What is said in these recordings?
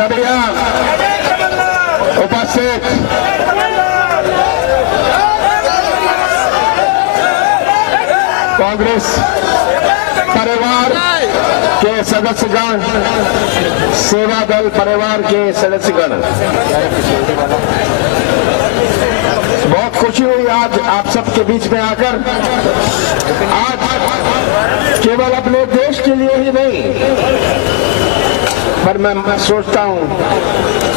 सभी उपस्थित कांग्रेस परिवार के सदस्यगण, सेवा दल परिवार के सदस्यगण, बहुत खुशी हुई आज आप सबके बीच में आकर। आज केवल अपने देश के लिए ही नहीं, पर मैं सोचता हूं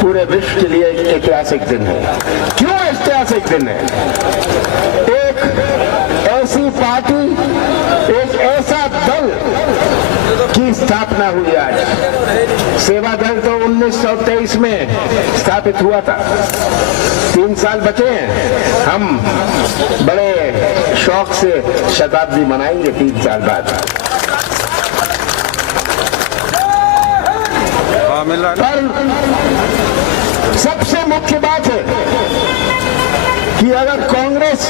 पूरे विश्व के लिए एक ऐतिहासिक दिन है। क्यों ऐतिहासिक दिन है? एक ऐसी पार्टी, एक ऐसा दल की स्थापना हुई आज। सेवा दल तो 1923 में स्थापित हुआ था। 3 साल बचे हैं। हम बड़े शौक से शताब्दी मनाएंगे 3 साल बाद। पर सबसे मुख्य बात है कि अगर कांग्रेस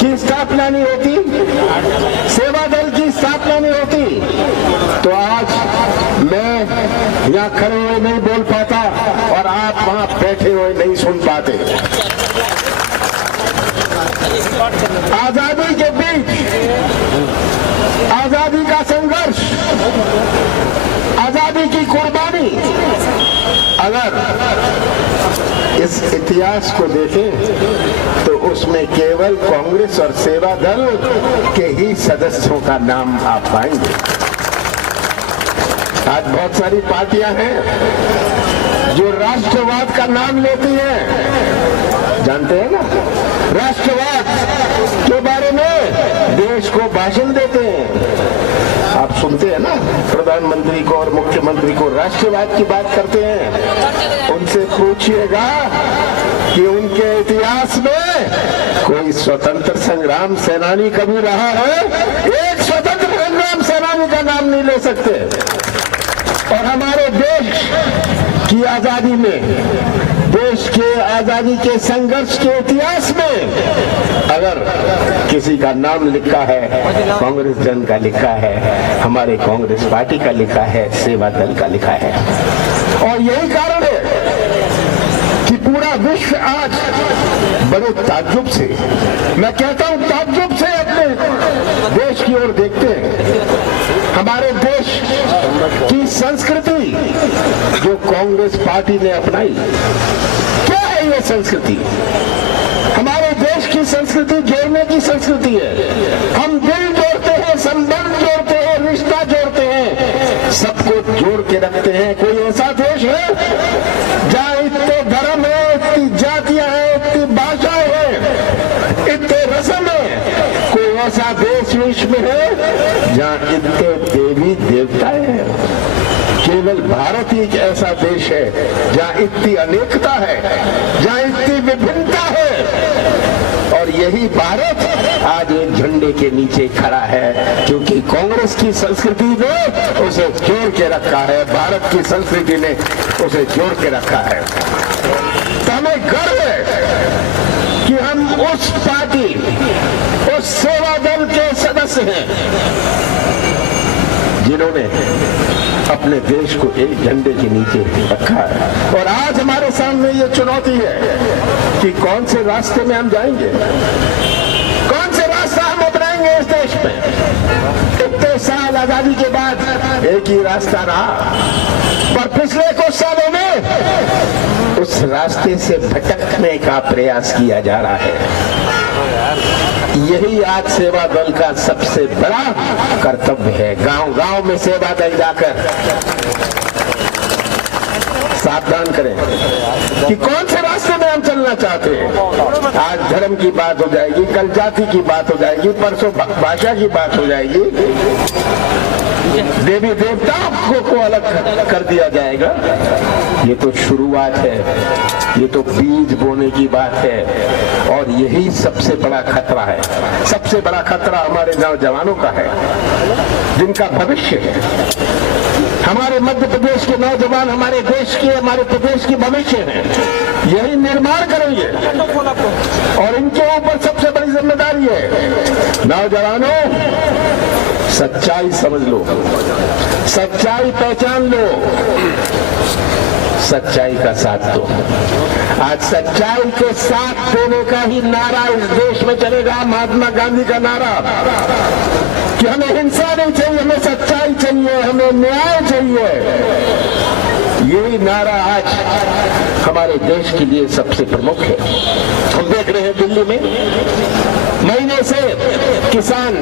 की स्थापना नहीं होती, सेवा दल की स्थापना नहीं होती, तो आज मैं यहाँ खड़े हुए नहीं बोल पाता और आप वहां बैठे हुए नहीं सुन पाते। आजादी के बीच आजादी का संघर्ष, आजादी की कुर्बानी, अगर इस इतिहास को देखें तो उसमें केवल कांग्रेस और सेवा दल के ही सदस्यों का नाम आप पाएंगे। आज बहुत सारी पार्टियां हैं जो राष्ट्रवाद का नाम लेती हैं, जानते हैं ना, राष्ट्रवाद के बारे में देश को भाषण देते हैं। आप सुनते हैं ना, प्रधानमंत्री को और मुख्यमंत्री को राष्ट्रवाद की बात करते हैं। उनसे पूछिएगा कि उनके इतिहास में कोई स्वतंत्र संग्राम सेनानी कभी रहा है? एक स्वतंत्र संग्राम सेनानी का नाम नहीं ले सकते। और हमारे देश की आजादी में, देश के आजादी के संघर्ष के इतिहास में अगर किसी का नाम लिखा है, कांग्रेस जन का लिखा है, हमारे कांग्रेस पार्टी का लिखा है, सेवा दल का लिखा है। और यही कारण है कि पूरा विश्व आज बड़े ताज्जुब से, मैं कहता हूं ताज्जुब से, अपने देश की ओर देखते हैं। हमारे देश की संस्कृति जो कांग्रेस पार्टी ने अपनाई, क्या है ये संस्कृति? हमारे देश की संस्कृति जोड़ने की संस्कृति है। हम दिल जोड़ते हैं, संबंध जोड़ते हैं, रिश्ता जोड़ते हैं, सबको जोड़ के रखते हैं। कोई ऐसा देश है जहाँ इतने धर्म है, इतनी जातियां हैं, इतनी भाषाएं हैं, इतने रस्म है? कोई ऐसा देश विश्व में है जहाँ इतने देवी देवताएं हैं? केवल भारत ही एक ऐसा देश है जहाँ इतनी अनेकता है, जहाँ इतनी विभिन्नता है। और यही भारत आज एक झंडे के नीचे खड़ा है, क्योंकि कांग्रेस की संस्कृति ने उसे जोड़ के रखा है, भारत की संस्कृति ने उसे जोड़ के रखा है। तो हमें गर्व है कि हम उस पार्टी, उस सेवा दल के सदस्य हैं जिन्होंने अपने देश को एक झंडे के नीचे रखा है। और आज हमारे सामने ये चुनौती है कि कौन से रास्ते में हम जाएंगे, कौन से रास्ता हम अपनाएंगे इस देश में। इतने साल आजादी के बाद एक ही रास्ता रहा, पर पिछले कुछ सालों में उस रास्ते से भटकने का प्रयास किया जा रहा है। यही आज सेवा दल का सबसे बड़ा कर्तव्य है। गांव-गांव में सेवा दल जाकर सावधान करें कि कौन से रास्ते में हम चलना चाहते हैं। आज धर्म की बात हो जाएगी, कल जाति की बात हो जाएगी, परसों भाषा की बात हो जाएगी, देवी देवताओं को अलग कर दिया जाएगा। ये तो शुरुआत है, ये तो बीज बोने की बात है। और यही सबसे बड़ा खतरा है। सबसे बड़ा खतरा हमारे नौजवानों का है, जिनका भविष्य है। हमारे मध्य प्रदेश के नौजवान हमारे देश के, हमारे प्रदेश के भविष्य है। यही निर्माण करेंगे और इनके ऊपर सबसे बड़ी जिम्मेदारी है। नौजवानों, सच्चाई समझ लो, सच्चाई पहचान लो। सच्चाई का साथ दो। आज सच्चाई के साथ देने का ही नारा इस देश में चलेगा, महात्मा गांधी का नारा कि हमें हिंसा नहीं चाहिए, हमें सच्चाई चाहिए, हमें न्याय चाहिए। यही नारा आज हमारे देश के लिए सबसे प्रमुख है। हम देख रहे हैं दिल्ली में महीने से किसान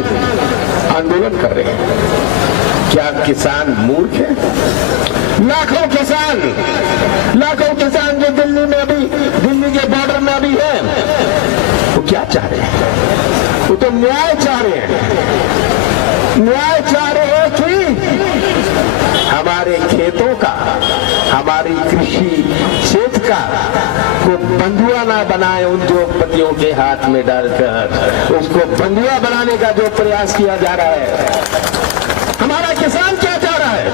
आंदोलन कर रहे हैं। क्या किसान मूर्ख है? लाखों किसान जो दिल्ली में अभी, दिल्ली के बॉर्डर में अभी है, वो क्या चाह रहे हैं? वो तो न्याय चाह रहे हैं। न्याय चाह रहे हैं कि हमारे खेतों का, हमारी कृषि क्षेत्र का को बंधुआ ना बनाए उद्योगपतियों के हाथ में डालकर, उसको बंधुआ बनाने का जो प्रयास किया जा रहा है। हमारा किसान क्या चाह रहा है?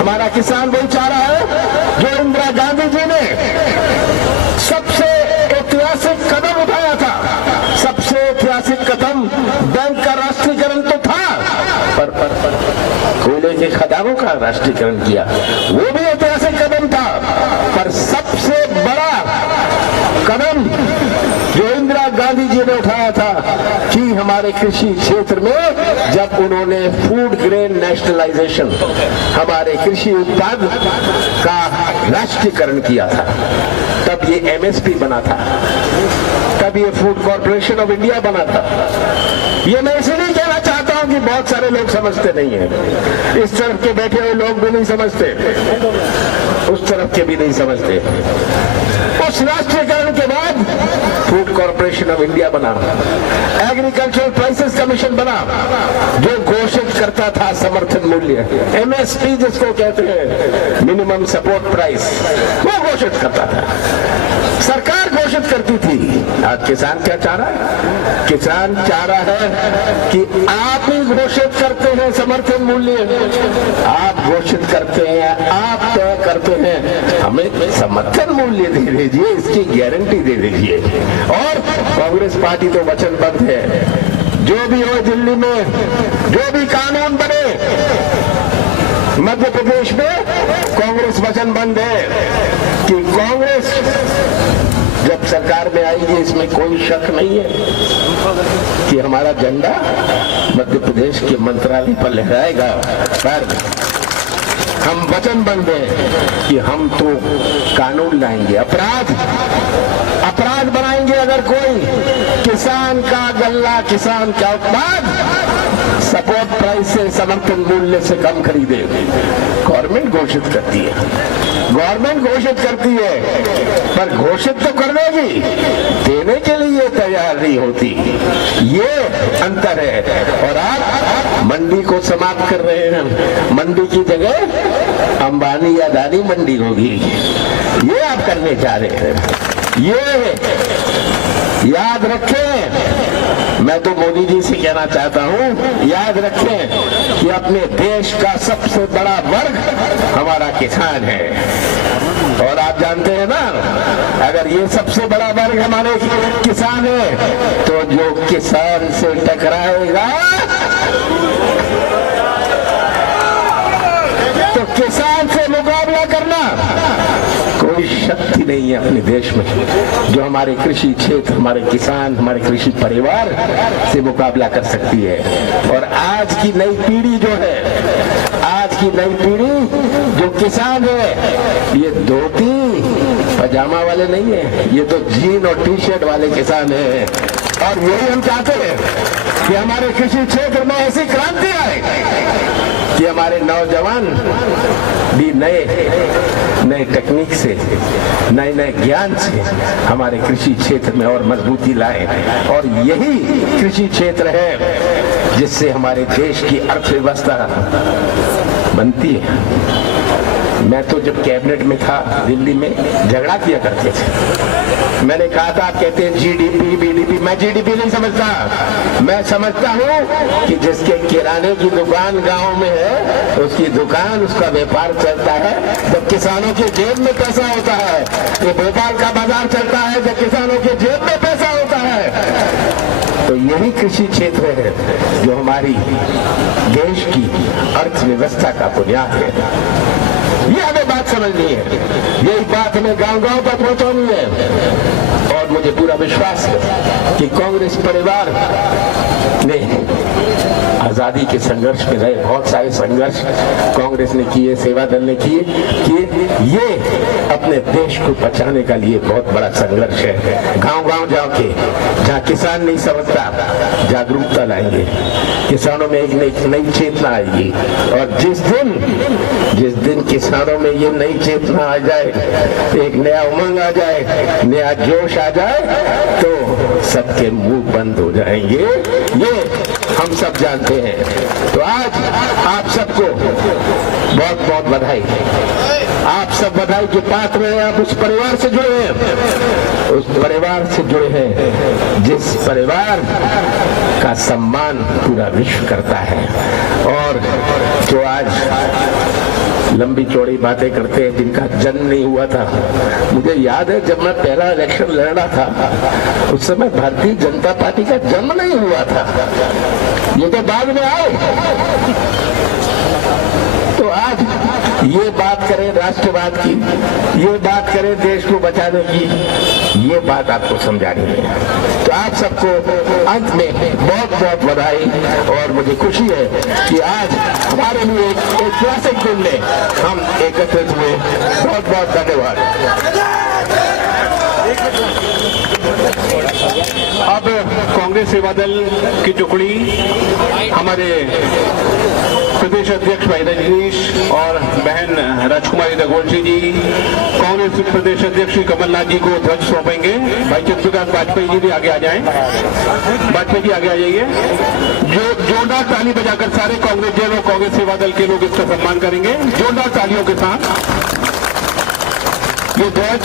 हमारा किसान वही चाह रहा है जो इंदिरा गांधी जी ने सबसे ऐतिहासिक कदम उठाया था। सबसे ऐतिहासिक कदम बैंक का राष्ट्रीयकरण तो था, पर कोयले के खदानों का राष्ट्रीयकरण किया, वो भी ऐतिहासिक कदम था। पर सबसे बड़ा कदम जो इंदिरा गांधी जी ने उठाया था कि हमारे कृषि क्षेत्र में जब उन्होंने फूड ग्रेन नेशनलाइजेशन, हमारे कृषि उत्पाद का राष्ट्रीयकरण किया था, तब ये एमएसपी बना था, तब ये फूड कॉर्पोरेशन ऑफ इंडिया बना था। ये मैं इसलिए कहना चाहता हूं कि बहुत सारे लोग समझते नहीं है। इस तरफ के बैठे हुए लोग भी नहीं समझते, उस तरफ के भी नहीं समझते। उस राष्ट्रीयकरण के बाद फूड कॉर्पोरेशन ऑफ इंडिया बना, एग्रीकल्चरल प्राइसेस कमीशन बना, जो घोषित करता था समर्थन मूल्य, एमएसपी जिसको कहते हैं, मिनिमम सपोर्ट प्राइस, वो घोषित करता था, सरकार घोषित करती थी। आज किसान क्या चाह रहा है? किसान चाह रहा है कि आप ही घोषित करते हैं समर्थन मूल्य, आप घोषित करते हैं, आप तय करते हैं, हमें समर्थन मूल्य दे दीजिए, इसकी गारंटी दे दीजिए। और कांग्रेस पार्टी तो वचनबद्ध है, जो भी हो दिल्ली में, जो भी कानून बने मध्य प्रदेश में, कांग्रेस वचनबद्ध है कि कांग्रेस जब सरकार में आएगी, इसमें कोई शक नहीं है कि हमारा झंडा मध्य प्रदेश के मंत्रालय पर लहराएगा। पर हम वचनबद्ध हैं कि हम तो कानून लाएंगे, अपराध बनाएंगे अगर कोई किसान का गल्ला, किसान का उत्पाद सपोर्ट प्राइस से, समर्थन मूल्य से कम खरीदे। गवर्नमेंट घोषित करती है, गवर्नमेंट घोषित करती है, पर घोषित तो कर देगी, देने के लिए तैयार नहीं होती। ये अंतर है। और आप मंडी को समाप्त कर रहे हैं, मंडी की जगह अंबानी या अदानी मंडी होगी, ये आप करने जा रहे हैं। ये याद रखें, मैं तो मोदी जी से कहना चाहता हूं, याद रखें कि अपने देश का सबसे बड़ा वर्ग हमारा किसान है। और आप जानते हैं ना, अगर ये सबसे बड़ा वर्ग हमारे किसान है, तो जो किसान से टकराएगा, तो किसान से मुकाबला करना कोई शक्ति नहीं है अपने देश में जो हमारे कृषि क्षेत्र, हमारे किसान, हमारे कृषि परिवार से मुकाबला कर सकती है। और आज की नई पीढ़ी जो है, आज की नई पीढ़ी जो किसान है, ये धोती पजामा वाले नहीं है, ये तो जीन और टी शर्ट वाले किसान है। और यही हम चाहते हैं कि हमारे कृषि क्षेत्र में ऐसी क्रांति आए कि हमारे नौजवान भी नए टेक्निक से, नए ज्ञान से हमारे कृषि क्षेत्र में और मजबूती लाए। और यही कृषि क्षेत्र है जिससे हमारे देश की अर्थव्यवस्था बनती है। मैं तो जब कैबिनेट में था दिल्ली में, झगड़ा किया करते थे। मैंने कहा था, आप कहते हैं जीडीपी बीडीपी, मैं जीडीपी नहीं समझता। मैं समझता हूँ कि जिसके किराने की दुकान गांव में है, उसकी दुकान, उसका व्यापार चलता है जब किसानों के जेब में पैसा होता है। ये भोपाल का बाजार चलता है जब किसानों के जेब में पैसा होता है। तो यही कृषि क्षेत्र है जो हमारी देश की अर्थव्यवस्था का बुनियाद है। ये हमें बात समझनी है, यही बात हमें गांव-गांव तक पहुंचानी है। और मुझे पूरा विश्वास है कि कांग्रेस परिवार ने आजादी के संघर्ष में रहे, बहुत सारे संघर्ष कांग्रेस ने किए, सेवा दल ने किए कि ये अपने देश को बचाने का लिए बहुत बड़ा संघर्ष है। गांव-गांव जाके जहाँ किसान नहीं समझता, जागरूकता लाएंगे, किसानों में एक नई चेतना आएगी। और जिस दिन किसानों में ये नई चेतना आ जाए, एक नया उमंग आ जाए, नया जोश आ जाए, तो सबके मुंह बंद हो जाएंगे, ये हम सब जानते हैं। तो आज आप सबको बहुत बहुत बधाई। आप सब बधाई के पात्र हैं, आप उस परिवार से जुड़े हैं, उस परिवार से जुड़े हैं जिस परिवार का सम्मान पूरा विश्व करता है। और जो आज लंबी चौड़ी बातें करते हैं, जिनका जन्म नहीं हुआ था। मुझे याद है जब मैं पहला इलेक्शन लड़ रहा था, उस समय भारतीय जनता पार्टी का जन्म नहीं हुआ था, ये तो बाद में आए। तो आज ये बात करें राष्ट्रवाद की, ये बात करें देश को बचाने की, ये बात आपको समझानी है। तो आप सबको अंत में बहुत बहुत बधाई। और मुझे खुशी है कि आज हमारे लिए एक ऐतिहासिक दिन में हम एकत्रित हुए। बहुत बहुत धन्यवाद। अब कांग्रेस सेवा दल की टुकड़ी हमारे प्रदेश अध्यक्ष भाई रजनीश और बहन राजकुमारी रघुवंशी जी कांग्रेस प्रदेश अध्यक्ष श्री कमलनाथ जी को ध्वज सौंपेंगे। भाई चंद्रकांत वाजपेयी जी भी आगे आ जाएं। वाजपेयी जी आगे आ जाइए। जो जोरदार ताली बजाकर सारे कांग्रेस जन और कांग्रेस सेवा दल के लोग इसका सम्मान करेंगे जोरदार तालियों के साथ। ये ध्वज